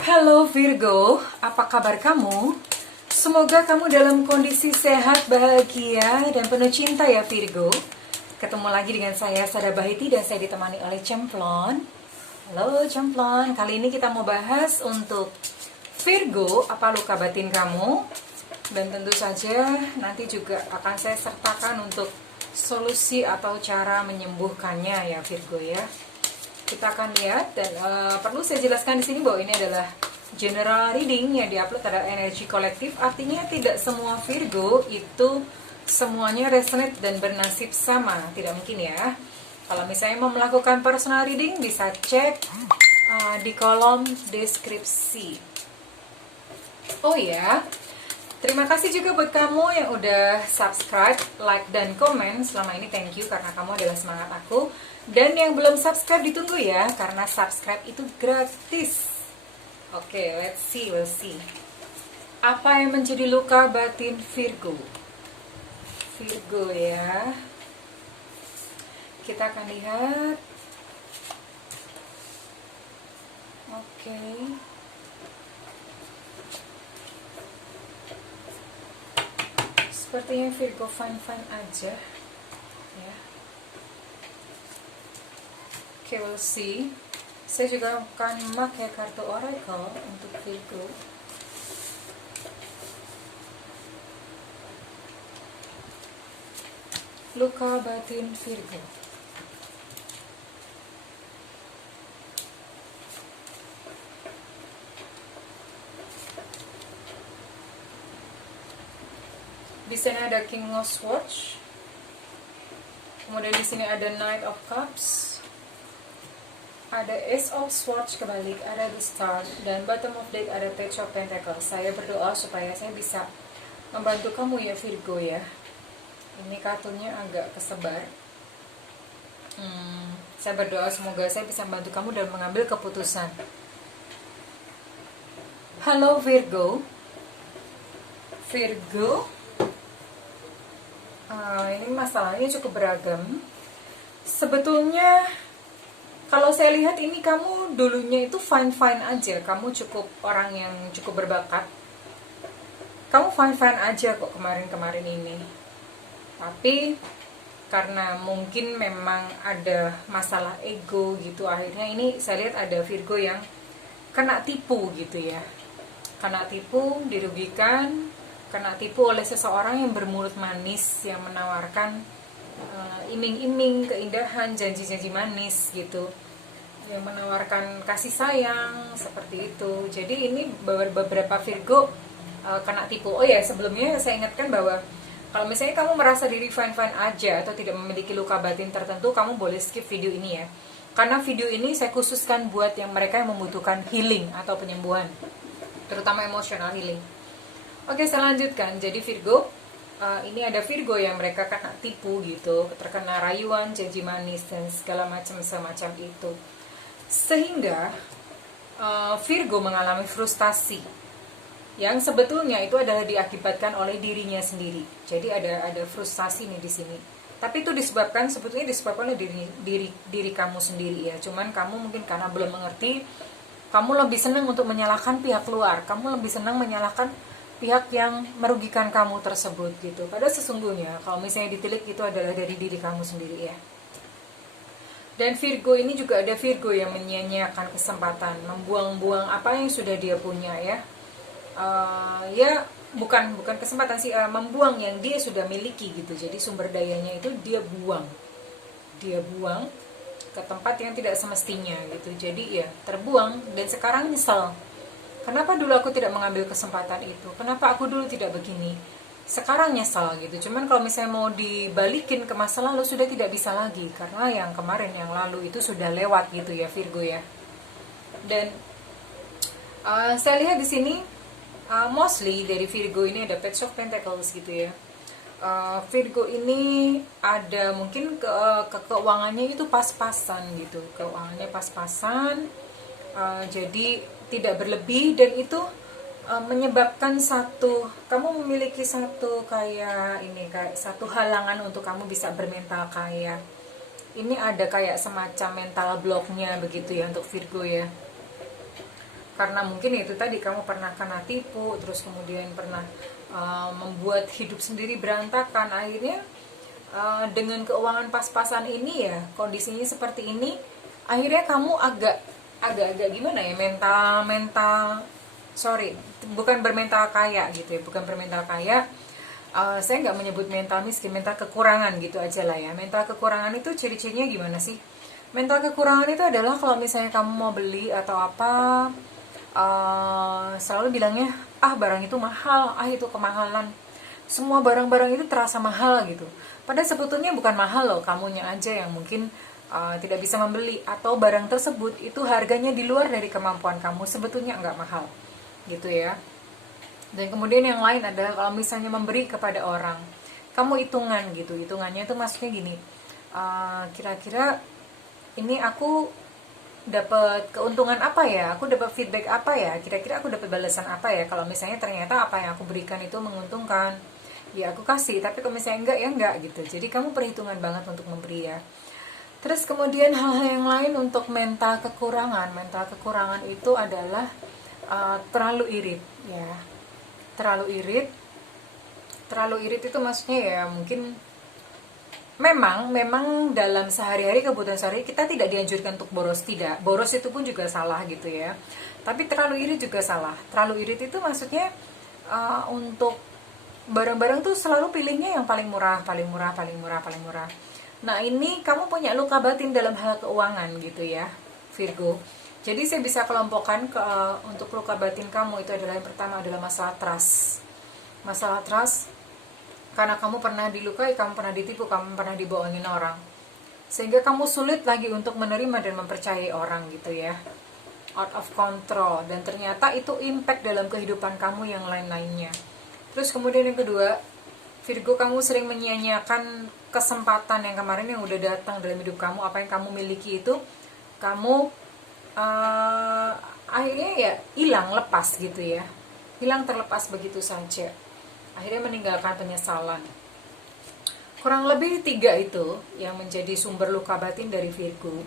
Halo Virgo, apa kabar kamu? Semoga kamu dalam kondisi sehat, bahagia, dan penuh cinta ya Virgo. Ketemu lagi dengan saya, Sada Bahiti, dan saya ditemani oleh Cemplon. Halo Cemplon, kali ini kita mau bahas untuk Virgo, apa luka batin kamu. Dan tentu saja nanti juga akan saya sertakan untuk solusi atau cara menyembuhkannya ya Virgo ya. Kita akan lihat dan perlu saya jelaskan di sini bahwa ini adalah general reading yang diupload adalah energi kolektif, artinya tidak semua Virgo itu semuanya resonate dan bernasib sama, tidak mungkin ya. Kalau misalnya mau melakukan personal reading bisa cek di kolom deskripsi. Oh ya, terima kasih juga buat kamu yang udah subscribe, like, dan komen selama ini. Thank you karena kamu adalah semangat aku. Dan yang belum subscribe ditunggu ya, karena subscribe itu gratis. Oke, we'll see. Apa yang menjadi luka batin Virgo? Virgo ya. Kita akan lihat. Oke. Sepertinya Virgo fine-fine aja ya. Oke, we'll see. Saya juga akan memakai kartu Oracle untuk Virgo. Luka batin Virgo. Di sini ada King of Swords. Kemudian di sini ada Knight of Cups. Ada Ace of Swords kebalik, ada The Star, dan bottom of deck ada Page of Pentacles. Saya berdoa supaya saya bisa membantu kamu ya Virgo ya. Ini kartunya agak kesebar. Saya berdoa semoga saya bisa membantu kamu dalam mengambil keputusan. Halo Virgo. Virgo, ini masalahnya cukup beragam. Sebetulnya kalau saya lihat ini kamu dulunya itu fine-fine aja. Kamu cukup orang yang cukup berbakat. Kamu fine-fine aja kok kemarin-kemarin ini. Tapi karena mungkin memang ada masalah ego gitu, akhirnya ini saya lihat ada Virgo yang kena tipu gitu ya. Kena tipu, dirugikan, kena tipu oleh seseorang yang bermulut manis, yang menawarkan iming-iming keindahan, janji-janji manis gitu, yang menawarkan kasih sayang seperti itu. Jadi ini beberapa Virgo kena tipu. Oh ya, sebelumnya saya ingatkan bahwa kalau misalnya kamu merasa diri fine-fine aja atau tidak memiliki luka batin tertentu, kamu boleh skip video ini ya, karena video ini saya khususkan buat yang mereka yang membutuhkan healing atau penyembuhan, terutama emotional healing. Oke, saya lanjutkan. Jadi Virgo, ini ada Virgo yang mereka kena tipu gitu, terkena rayuan, janji manis, dan segala macam semacam itu. Sehingga Virgo mengalami frustasi yang sebetulnya itu adalah diakibatkan oleh dirinya sendiri. Jadi ada frustasi nih di sini. Tapi itu sebetulnya disebabkan oleh diri kamu sendiri ya. Cuman kamu mungkin karena belum mengerti, kamu lebih senang untuk menyalahkan pihak luar. Kamu lebih senang menyalahkan pihak yang merugikan kamu tersebut gitu. Padahal sesungguhnya kalau misalnya ditilik itu adalah dari diri kamu sendiri ya. Dan Virgo ini juga ada Virgo yang menyia-nyiakan kesempatan, membuang-buang apa yang sudah dia punya ya. Ya bukan kesempatan sih, membuang yang dia sudah miliki gitu. Jadi sumber dayanya itu dia buang ke tempat yang tidak semestinya gitu. Jadi ya terbuang dan sekarang nyesel. Kenapa dulu aku tidak mengambil kesempatan itu? Kenapa aku dulu tidak begini? Sekarang nyesal gitu. Cuman kalau misalnya mau dibalikin ke masa lalu sudah tidak bisa lagi, karena yang kemarin yang lalu itu sudah lewat gitu ya Virgo ya. Dan saya lihat di sini mostly dari Virgo ini ada Page of Pentacles gitu ya. Virgo ini ada mungkin keuangannya itu pas-pasan gitu. Keuangannya pas-pasan. Jadi tidak berlebih, dan itu menyebabkan kamu memiliki kayak satu halangan untuk kamu bisa bermental kaya. Ini ada kayak semacam mental blocknya begitu ya untuk Virgo ya. karena mungkin itu tadi kamu pernah kena tipu, terus kemudian pernah membuat hidup sendiri berantakan. Akhirnya dengan keuangan pas-pasan ini ya, kondisinya seperti ini, akhirnya kamu agak gimana ya, mental sorry, bukan bermental kaya gitu ya, bukan bermental kaya. Saya nggak menyebut mental miskin, mental kekurangan gitu aja lah ya. Mental kekurangan itu ciri-cirinya gimana sih? Mental kekurangan itu adalah kalau misalnya kamu mau beli atau apa, selalu bilangnya, barang itu mahal, itu kemahalan. Semua barang-barang itu terasa mahal gitu. Padahal sebetulnya bukan mahal loh, kamunya aja yang mungkin tidak bisa membeli, atau barang tersebut itu harganya di luar dari kemampuan kamu, sebetulnya nggak mahal gitu ya. Dan kemudian yang lain adalah kalau misalnya memberi kepada orang, kamu hitungan gitu, hitungannya itu maksudnya gini, kira-kira ini aku dapat keuntungan apa ya, aku dapat feedback apa ya, kira-kira aku dapat balasan apa ya, kalau misalnya ternyata apa yang aku berikan itu menguntungkan, ya aku kasih, tapi kalau misalnya enggak, ya enggak gitu. Jadi kamu perhitungan banget untuk memberi ya. Terus kemudian hal-hal yang lain untuk mental kekurangan itu adalah terlalu irit ya. Terlalu irit itu maksudnya ya mungkin memang dalam sehari-hari, kebutuhan sehari kita tidak dianjurkan untuk boros, tidak. Boros itu pun juga salah gitu ya. Tapi terlalu irit juga salah. Terlalu irit itu maksudnya untuk barang-barang tuh selalu pilihnya yang paling murah. Nah, ini kamu punya luka batin dalam hal keuangan gitu ya, Virgo. Jadi saya bisa kelompokkan untuk luka batin kamu itu adalah, yang pertama adalah masalah trust. Masalah trust karena kamu pernah dilukai, kamu pernah ditipu, kamu pernah dibohongin orang, sehingga kamu sulit lagi untuk menerima dan mempercayai orang gitu ya, out of control, dan ternyata itu impact dalam kehidupan kamu yang lain-lainnya. Terus kemudian yang kedua, Virgo, kamu sering menyia-nyiakan kesempatan yang kemarin yang udah datang dalam hidup kamu. Apa yang kamu miliki itu kamu akhirnya ya hilang, lepas gitu ya, hilang terlepas begitu saja, akhirnya meninggalkan penyesalan. Kurang lebih 3 itu yang menjadi sumber luka batin dari Virgo.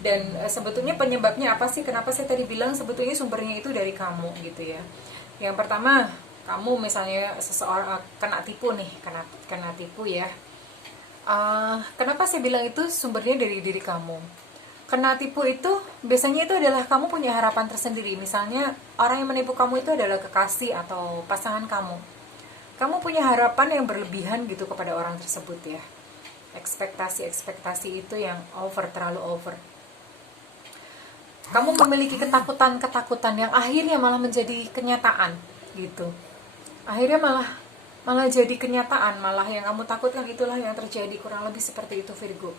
Dan sebetulnya penyebabnya apa sih? Kenapa saya tadi bilang sebetulnya sumbernya itu dari kamu gitu ya. Yang pertama, kamu misalnya seseorang kena tipu nih, kena tipu ya. Kenapa saya bilang itu sumbernya dari diri kamu? Kena tipu itu biasanya itu adalah kamu punya harapan tersendiri. Misalnya orang yang menipu kamu itu adalah kekasih atau pasangan kamu. Kamu punya harapan yang berlebihan gitu kepada orang tersebut ya. Ekspektasi itu yang terlalu over. Kamu memiliki ketakutan yang akhirnya malah menjadi kenyataan gitu. Akhirnya malah jadi kenyataan, malah yang kamu takutkan itulah yang terjadi, kurang lebih seperti itu Virgo.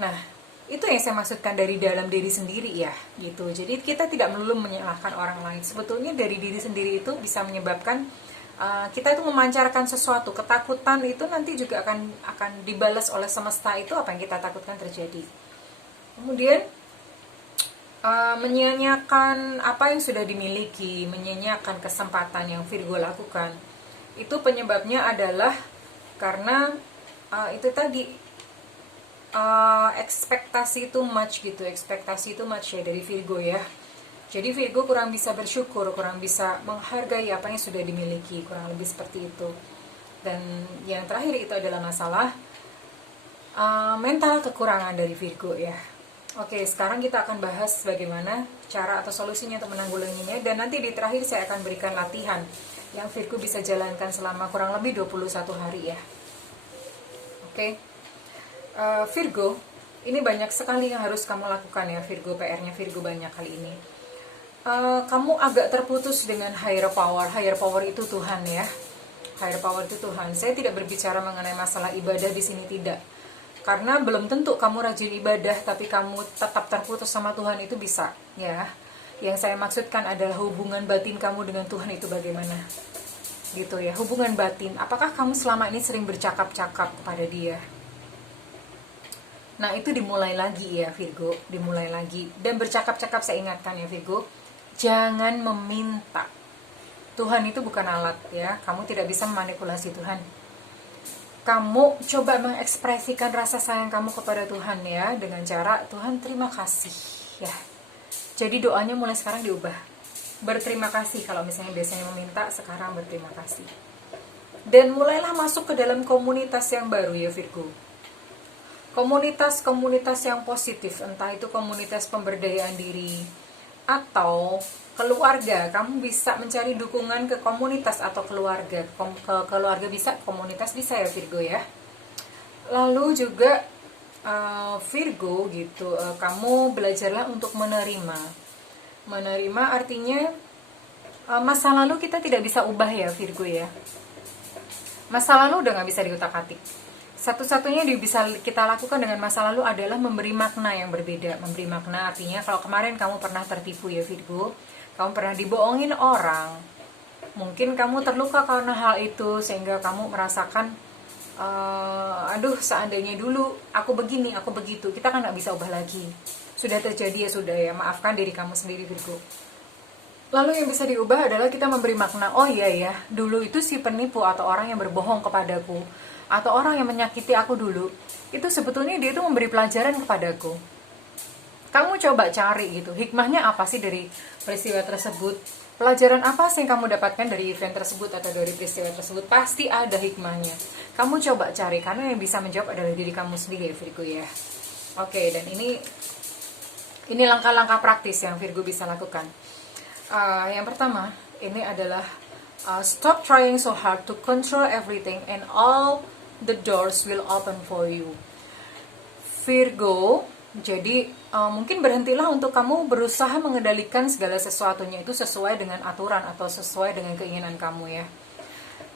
Nah, itu yang saya maksudkan dari dalam diri sendiri ya gitu. Jadi kita tidak melulu menyalahkan orang lain. Sebetulnya dari diri sendiri itu bisa menyebabkan kita itu memancarkan sesuatu. Ketakutan itu nanti juga akan dibalas oleh semesta, itu apa yang kita takutkan terjadi. Kemudian menyia-nyiakan apa yang sudah dimiliki, menyia-nyiakan kesempatan yang Virgo lakukan, itu penyebabnya adalah karena itu tadi ekspektasi too much ya dari Virgo ya. Jadi Virgo kurang bisa bersyukur, kurang bisa menghargai apa yang sudah dimiliki, kurang lebih seperti itu. Dan yang terakhir itu adalah masalah mental kekurangan dari Virgo ya. Oke, sekarang kita akan bahas bagaimana cara atau solusinya untuk menanggulanginya, dan nanti di terakhir saya akan berikan latihan yang Virgo bisa jalankan selama kurang lebih 21 hari ya. Oke, Virgo, ini banyak sekali yang harus kamu lakukan ya Virgo, PR-nya Virgo banyak kali ini. Kamu agak terputus dengan higher power. Higher power itu Tuhan ya. Higher power itu Tuhan. Saya tidak berbicara mengenai masalah ibadah di sini, tidak. Karena belum tentu kamu rajin ibadah tapi kamu tetap terputus sama Tuhan, itu bisa ya. Yang saya maksudkan adalah hubungan batin kamu dengan Tuhan itu bagaimana gitu ya. Hubungan batin, apakah kamu selama ini sering bercakap-cakap kepada Dia? Nah, itu dimulai lagi ya Virgo, dimulai lagi. Dan bercakap-cakap, saya ingatkan ya Virgo, jangan meminta. Tuhan itu bukan alat ya. Kamu tidak bisa memanipulasi Tuhan. Kamu coba mengekspresikan rasa sayang kamu kepada Tuhan ya, dengan cara Tuhan terima kasih ya. Jadi doanya mulai sekarang diubah. Berterima kasih, kalau misalnya biasanya meminta, sekarang berterima kasih. Dan mulailah masuk ke dalam komunitas yang baru ya Virgo. Komunitas-komunitas yang positif, entah itu komunitas pemberdayaan diri atau keluarga. Kamu bisa mencari dukungan ke komunitas atau keluarga. Keluarga bisa, komunitas bisa ya Virgo ya. Lalu juga Virgo gitu, kamu belajarlah untuk menerima. Menerima artinya masa lalu kita tidak bisa ubah ya Virgo ya. Masa lalu udah nggak bisa diutak-atik. Satu-satunya yang bisa kita lakukan dengan masa lalu adalah memberi makna yang berbeda. Memberi makna artinya kalau kemarin kamu pernah tertipu ya Virgo, kamu pernah dibohongin orang, mungkin kamu terluka karena hal itu sehingga kamu merasakan aduh seandainya dulu aku begini, aku begitu. Kita kan nggak bisa ubah lagi. Sudah terjadi ya sudah ya, maafkan diri kamu sendiri Virgo. Lalu yang bisa diubah adalah kita memberi makna, oh iya ya, dulu itu si penipu atau orang yang berbohong kepadaku, atau orang yang menyakiti aku dulu, itu sebetulnya dia itu memberi pelajaran kepadaku. Kamu coba cari gitu, hikmahnya apa sih dari peristiwa tersebut? Pelajaran apa sih yang kamu dapatkan dari event tersebut atau dari peristiwa tersebut? Pasti ada hikmahnya. Kamu coba cari, karena yang bisa menjawab adalah diri kamu sendiri ya Virgo ya. Oke, dan ini langkah-langkah praktis yang Virgo bisa lakukan. Yang pertama, ini adalah stop trying so hard to control everything and all the doors will open for you. Virgo, jadi mungkin berhentilah untuk kamu berusaha mengendalikan segala sesuatunya itu sesuai dengan aturan atau sesuai dengan keinginan kamu ya.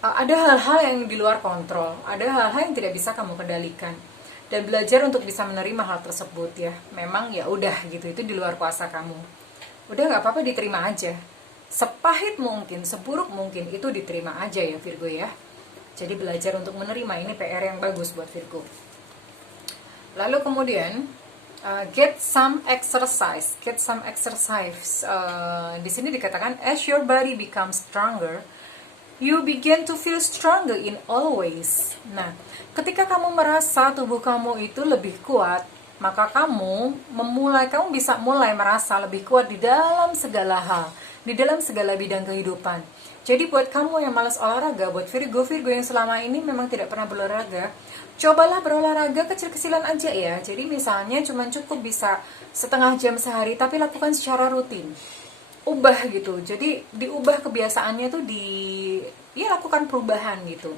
Ada hal-hal yang di luar kontrol, ada hal-hal yang tidak bisa kamu kendalikan, dan belajar untuk bisa menerima hal tersebut ya. Memang ya udah gitu, itu di luar kuasa kamu. Udah nggak apa-apa, diterima aja. Sepahit mungkin, seburuk mungkin, itu diterima aja ya Virgo ya. Jadi belajar untuk menerima, ini PR yang bagus buat Virgo. Lalu kemudian get some exercise. Di sini dikatakan as your body becomes stronger, you begin to feel stronger in all ways. Nah, ketika kamu merasa tubuh kamu itu lebih kuat, maka kamu bisa mulai merasa lebih kuat di dalam segala hal, di dalam segala bidang kehidupan. Jadi buat kamu yang malas olahraga, buat Virgo yang selama ini memang tidak pernah berolahraga, cobalah berolahraga kecil-kecilan aja ya. Jadi misalnya cuma cukup bisa setengah jam sehari, tapi lakukan secara rutin. Ubah gitu, jadi diubah kebiasaannya tuh lakukan perubahan gitu.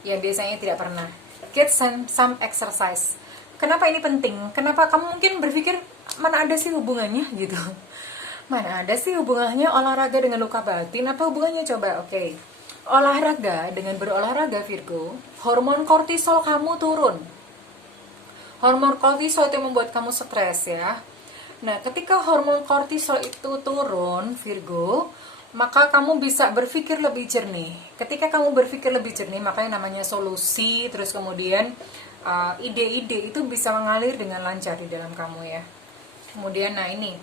Ya biasanya tidak pernah. Get some exercise. Kenapa ini penting? Kenapa kamu mungkin berpikir mana ada sih hubungannya gitu? Mana ada sih hubungannya olahraga dengan luka batin? Apa hubungannya coba? Oke. Olahraga, dengan berolahraga Virgo, hormon kortisol kamu turun. Hormon kortisol itu membuat kamu stres ya. Nah, ketika hormon kortisol itu turun Virgo, maka kamu bisa berpikir lebih jernih. Ketika kamu berpikir lebih jernih, makanya namanya solusi, terus kemudian ide-ide itu bisa mengalir dengan lancar di dalam kamu ya. Kemudian nah ini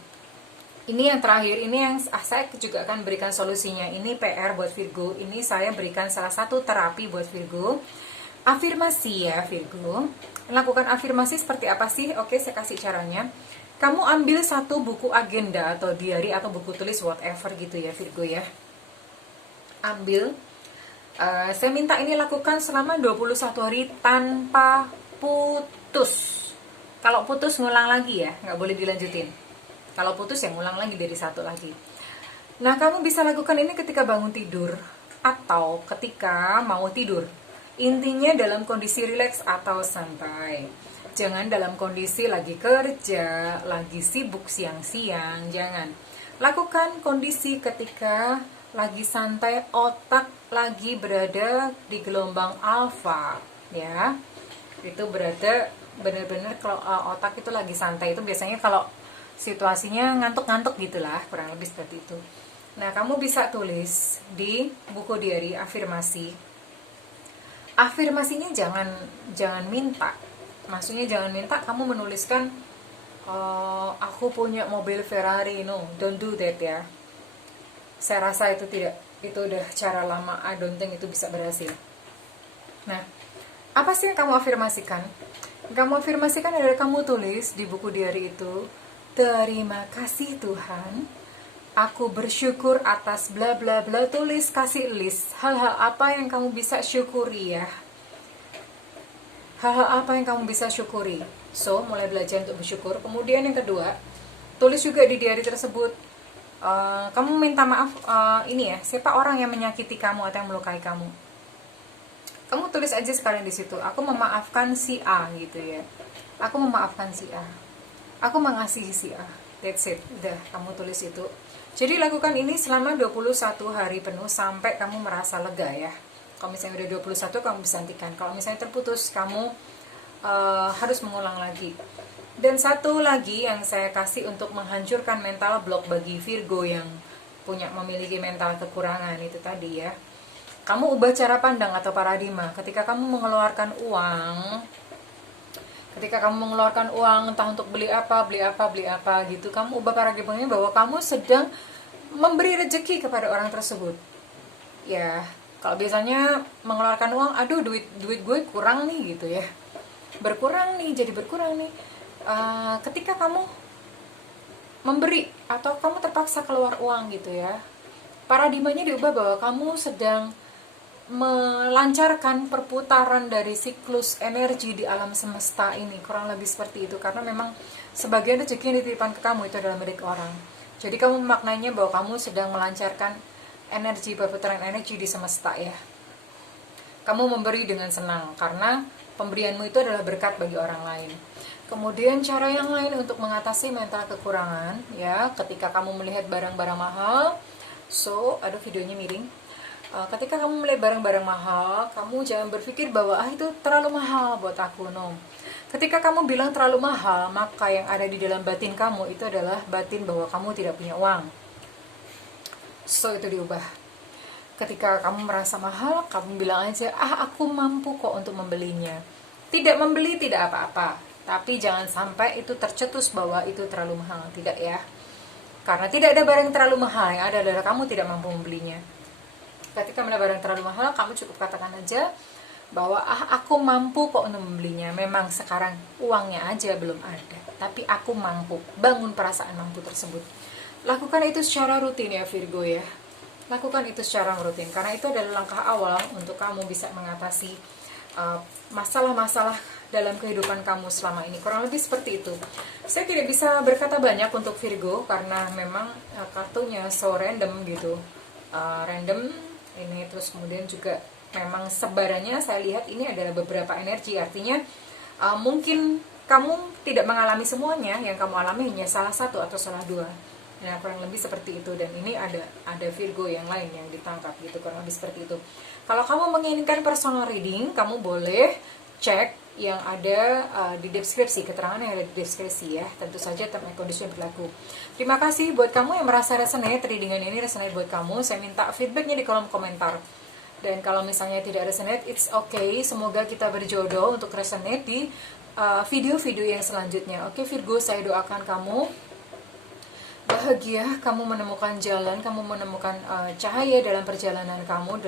yang terakhir, ini yang saya juga akan berikan solusinya. Ini PR buat Virgo. Ini saya berikan salah satu terapi buat Virgo. Afirmasi ya Virgo. Lakukan afirmasi seperti apa sih? Oke, saya kasih caranya. Kamu ambil satu buku agenda atau diary atau buku tulis whatever gitu ya Virgo ya. Ambil. Saya minta ini lakukan selama 21 hari tanpa putus. Kalau putus ngulang lagi ya, nggak boleh dilanjutin. Kalau putus ya ngulang lagi dari satu lagi. Nah, kamu bisa lakukan ini ketika bangun tidur atau ketika mau tidur. Intinya dalam kondisi rileks atau santai. Jangan dalam kondisi lagi kerja, lagi sibuk siang-siang, jangan. Lakukan kondisi ketika lagi santai, otak lagi berada di gelombang alfa, ya. Itu berada benar-benar kalau otak itu lagi santai, itu biasanya kalau situasinya ngantuk-ngantuk gitulah, kurang lebih seperti itu. Nah, kamu bisa tulis di buku diary afirmasi. Afirmasinya jangan minta. Maksudnya jangan minta kamu menuliskan aku punya mobil Ferrari, no, don't do that ya. Saya rasa itu udah cara lama, I don't think itu bisa berhasil. Nah, apa sih yang kamu afirmasikan? Kamu afirmasikan adalah kamu tulis di buku diary itu, terima kasih Tuhan, aku bersyukur atas bla bla bla. Tulis, kasih list hal-hal apa yang kamu bisa syukuri ya. Hal-hal apa yang kamu bisa syukuri. So, mulai belajar untuk bersyukur. Kemudian yang kedua, tulis juga di diary tersebut, kamu minta maaf, ini ya, siapa orang yang menyakiti kamu atau yang melukai kamu. Kamu tulis aja sekalian di situ, aku memaafkan si A gitu ya. Aku memaafkan si A. Aku mengasihi si A. That's it. Udah, kamu tulis itu. Jadi lakukan ini selama 21 hari penuh sampai kamu merasa lega ya. Kalau misalnya udah 21, kamu bisa hentikan. Kalau misalnya terputus, kamu harus mengulang lagi. Dan satu lagi yang saya kasih untuk menghancurkan mental block bagi Virgo yang memiliki mental kekurangan itu tadi ya. Kamu ubah cara pandang atau paradigma. Ketika kamu mengeluarkan uang, entah untuk beli apa gitu, kamu ubah paradigmanya bahwa kamu sedang memberi rezeki kepada orang tersebut. Ya, kalau biasanya mengeluarkan uang, aduh duit gue kurang nih gitu ya. Berkurang nih. Ketika kamu memberi atau kamu terpaksa keluar uang gitu ya, paradigmanya diubah bahwa kamu sedang melancarkan perputaran dari siklus energi di alam semesta ini, kurang lebih seperti itu. Karena memang sebagian rezeki yang dititipkan ke kamu itu adalah milik orang. Jadi kamu memaknainya bahwa kamu sedang melancarkan perputaran energi di semesta ya. Kamu memberi dengan senang karena pemberianmu itu adalah berkat bagi orang lain. Kemudian cara yang lain untuk mengatasi mental kekurangan ya, ketika kamu melihat barang-barang mahal, aduh videonya miring. Ketika kamu melihat barang-barang mahal, kamu jangan berpikir bahwa itu terlalu mahal buat aku, no. Ketika kamu bilang terlalu mahal, maka yang ada di dalam batin kamu itu adalah batin bahwa kamu tidak punya uang. Itu diubah. Ketika kamu merasa mahal, kamu bilang aja, aku mampu kok untuk membelinya. Tidak membeli tidak apa-apa, tapi jangan sampai itu tercetus bahwa itu terlalu mahal. Tidak ya. Karena tidak ada barang yang terlalu mahal, yang ada adalah kamu tidak mampu membelinya. Ketika melihat barang terlalu mahal, kamu cukup katakan aja bahwa aku mampu kok untuk membelinya. Memang sekarang uangnya aja belum ada, tapi aku mampu. Bangun perasaan mampu tersebut. Lakukan itu secara rutin ya Virgo ya. Lakukan itu secara rutin, karena itu adalah langkah awal untuk kamu bisa mengatasi masalah-masalah dalam kehidupan kamu selama ini. Kurang lebih seperti itu. Saya tidak bisa berkata banyak untuk Virgo karena memang kartunya so random gitu. Random ini, terus kemudian juga memang sebarannya saya lihat ini adalah beberapa energi, artinya mungkin kamu tidak mengalami semuanya, yang kamu alami hanya salah satu atau salah dua. Nah, kurang lebih seperti itu. Dan ini ada Virgo yang lain yang ditangkap gitu, kurang lebih seperti itu. Kalau kamu menginginkan personal reading, kamu boleh cek yang ada di deskripsi, keterangan yang ada di deskripsi ya. Tentu saja term and condition berlaku. Terima kasih buat kamu yang merasa resonate, readingan ini resonate buat kamu. Saya minta feedbacknya di kolom komentar. Dan kalau misalnya tidak resonate, it's okay. Semoga kita berjodoh untuk resonate di video-video yang selanjutnya. Oke Virgo, saya doakan kamu bahagia, kamu menemukan jalan, kamu menemukan cahaya dalam perjalanan kamu,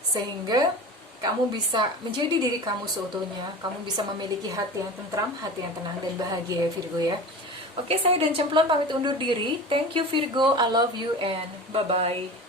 sehingga kamu bisa menjadi diri kamu seutuhnya. Kamu bisa memiliki hati yang tentram, hati yang tenang dan bahagia ya Virgo ya. Oke, saya dan Cemplon pamit undur diri. Thank you Virgo, I love you and bye-bye.